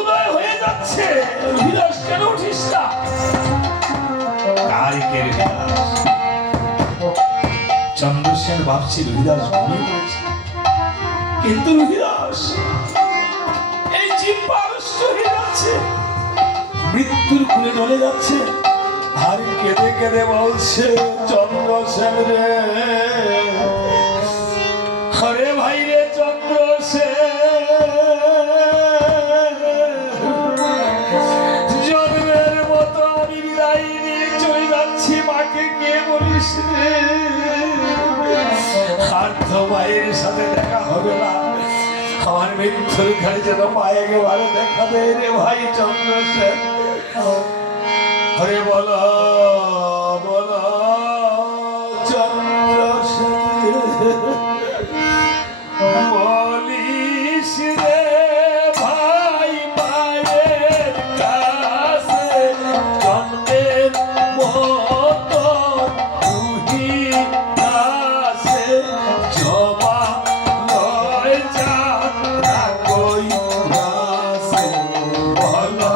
উদয় হয়ে যাচ্ছে, রবিদাস কেন উঠিস না? কারিকের চন্দ্রসেন ভাবছি রবিদাস ঘুমিয়ে পড়েছে, কিন্তু রবিদাস এই জিহ্বা আড়ষ্ট হয়ে যাচ্ছে, মৃত্যুর খুলে ঢলে যাচ্ছে। আর কেঁদে কেঁদে বলছে, চন্দ্রসেন রে, হরে ভাই রে চন্দ্রসেন, জন্মের মতো আমি বিদায় নিয়ে চলে যাচ্ছি, মাকে গিয়ে বলিস রে, আর তো মায়ের সাথে দেখা হবে না, আমার মৃত্যুর ঘরে যেন মায় একেবারে দেখা দেয় রে ভাই চন্দ্রসেন। হরে বলো বলো চন্দ্রসেন, বলিস রে ভাই মায়ের কাছে, জন্মের মতো তুই কাছে জমা লয় যা কই কাছে, বলো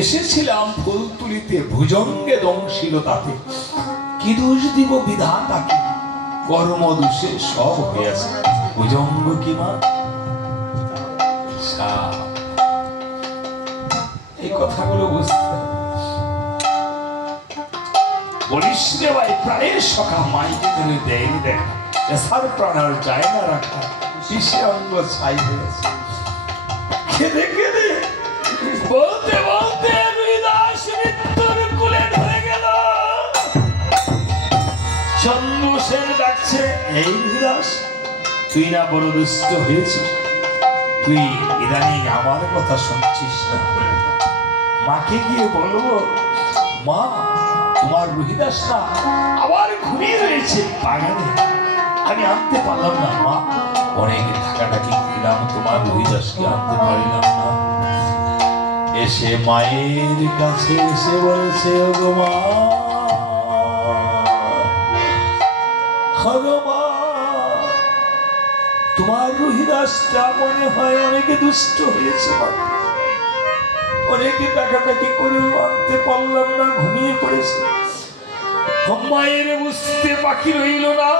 এসেছিলাম ফুল তুলিতে, ভুজঙ্গে দংশিল তাতে, কি দোষ দিব বিধাতাকে, কর্ম দোষে সব হয়েছে, ভুজঙ্গ কি মা এই কথাগুলো বুঝতে বলিস রে ভাই, প্রায় সখা মাইকে ধরে দেয়নি দেখা, এসার প্রাণ আর যায় না রাখা, শিশে অঙ্গ ছাই হয়েছে, কেঁদে কেঁদে বলতে বলতে রবিদাস মৃত্যুর কুলে ধরে গেল। চন্দ্রসেন ডাকছে, এই রবিদাস, তুই না বড় দুষ্ট হয়েছিস, তুই ইদানিং আমার কথা শুনছিস না? মাকে গিয়ে বলবো, মা তোমার রুহিদাস না আবার ঘুমিয়ে রয়েছে বাগানে, আমি আনতে পারলাম না মা, অনেক ঢাকাঢাকি করলাম, তোমার রুহিদাসকে আনতে পারলাম না। এসে মায়ের কাছে এসে বলেছে, ওগো মা, ওগো মা, তোমার রুহিদাসটা মনে হয় অনেকে দুষ্ট হয়েছে, অনেকে ডাকাডাকি করেও আনতে পারলাম না, ঘুমিয়ে পড়েছে। মায়ের বুঝতে বাকি রইল না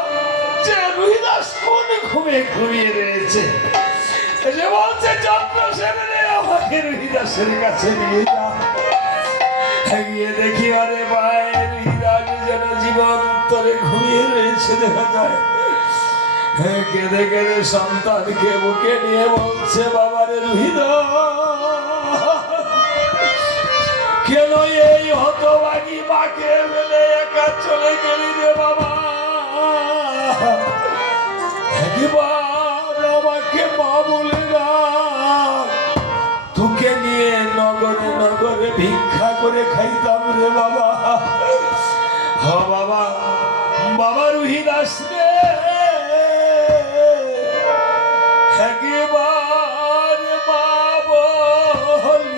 যে রুহিদাস কোন ঘুমে ঘুমিয়ে রয়েছে। এসে বলছে, চন্দ্রসেন রে, আমাকে রুহিদাসের কাছে নিয়ে যা। গিয়ে দেখি আরে মায়ের রুহিদাস যেন জীবন্তরে ঘুমিয়ে রয়েছে দেখা যায়। কেঁদে কেঁদে সন্তানকে বুকে নিয়ে বলছে, বাবারে রুহিদাস, কেন এই হতভাগী মাকে ফেলে একা চলে গেলি রে বাবা? একবার আমাকে মা বলে না, তোকে নিয়ে নগরে নগরে ভিক্ষা করে খাইতাম রে বাবা। হ বাবা, বাবা রুহিদাস রে, একবার মা বলি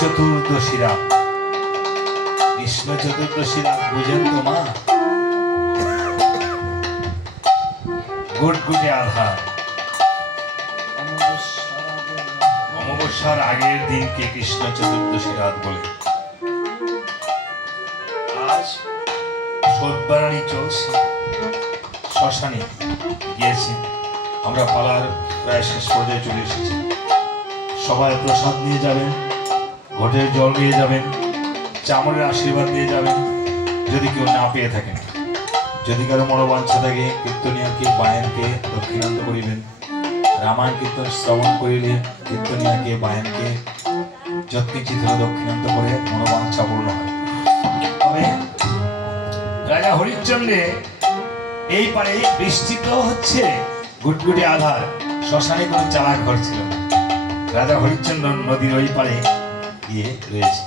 চতুর্দশী রাত, কৃষ্ণ চতুর্দশী রাত বুঝেন তো মা? গুটগুটে আধার, অমাবস্যা অমাবস্যার আগের দিনকে কৃষ্ণ চতুর্দশী রাত বলে। আজ সর্বারানী চলছে শ্মশানে গিয়েছে। আমরা পালার প্রায় শেষ পর্যায়ে চলে এসেছি। সবাই প্রসাদ নিয়ে যাবেন, ঘটের জল নিয়ে যাবেন, চামড়ের আশীর্বাদ নিয়ে যাবেন যদি কেউ না পেয়ে থাকেন। যদি কারো মনোবাঞ্ছা থাকে কীর্তনিয়াকে বায়ানকে দক্ষিণান্ত করিবেন। রামায়ণ কীর্তন শ্রবণ করিলে কীর্তনিয়াকে বায়ানকে যত্নিচিত দক্ষিণান্ত করে মনোবাঞ্ছা পূর্ণ হয়। তবে রাজা হরিশ্চন্দ্রে এই পারে বৃষ্টি তো হচ্ছে, গুটগুটি আধার, শ্মশানে কোনো চালা ঘর ছিল না। রাজা হরিশ্চন্দ্র নদীর ওই পারে গিয়ে রয়েছে।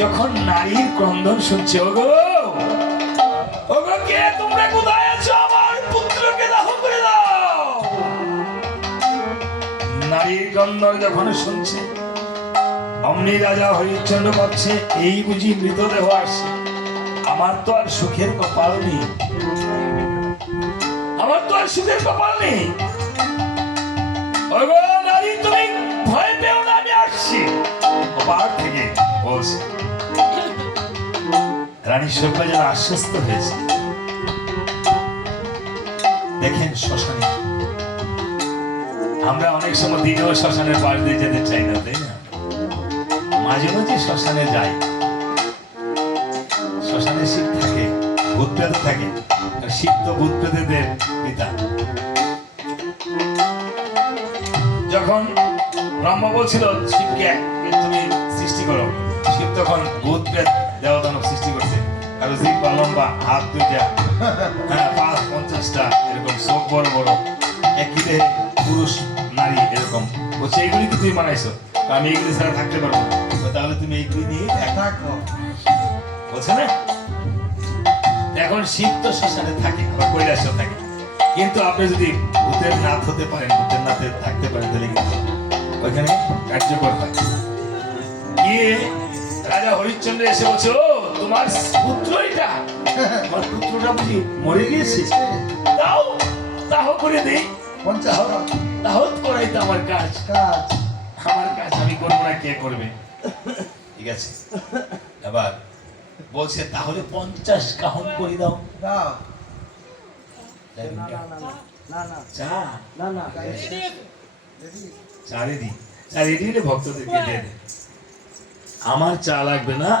যখন নারীর ক্রন্দন শুনছে, ওগো ওগো কে তোমরা কোথায় আছো, আমার পুত্রকে দাহ করে দাও। নারীর ক্রন্দন যখন শুনছে, অমনি রাজা হরিশ্চন্দ্র ভাবছে এই বুঝি মৃতদেহ আসছে। আমার তো আর সুখের কপাল নেই, আমার তো আর সুখের কপাল নেই। ওগো নারী তুমি ভয় পেও না, আমি আসছি। পাহাড় থেকে বলছে। রানী সভ্যা যেন আশ্বস্ত হয়েছে। দেখেন শ্মশানে আমরা অনেক সময় দিনেও শ্মশানের পাশ দিয়ে যেতে চাই না, তাই না? মাঝে মাঝে শ্মশানে যাই। শ্মশানে শিব থাকে, ভূত প্রেত থাকে। শিব তো ভূত প্রেতদের পিতা। যখন ব্রহ্মা বলছিল শিবকে তুমি সৃষ্টি করো, শিব তখন ভূত প্রেত দেবদানব সৃষ্টি করছে। কারো জিভ বা লম্বা, হাত দুইটা, হ্যাঁ ৫-৫০টা, এরকম চোখ বড় বড়, একই দেহে পুরুষ নারী এরকম। বলছে এইগুলি কি তুমি বানাইছো, আমি এইগুলি ছাড়া থাকতে পারবো না। তাহলে তুমি এইগুলি নিয়ে থাকো, বলছে না? এখন শিব তো শ্মশানে থাকে, আবার কৈলাসেও থাকে। কিন্তু আপনি যদি ভূতের নাথ হতে পারেন, ভূতের নাথে থাকতে পারেন, তাহলে কিন্তু ওইখানে কার্যকর হয়। গিয়ে রাজা হরিশ্চন্দ্র এসে বলছে, ও তোমার পুত্র এটা, তোমার পুত্রটা বুঝি মরে গিয়েছে, দাও দাহ করে দেই। দাহ করাই তো আমার কাজ, আমার কাজ আমি করবো না, কে করবে? ঠিক আছে, এবার বলছে তাহলে ৫০ কাহন করে দাও। চা রেডি, ভক্তদেরকে দিয়ে দে। আমার চা লাগবে না।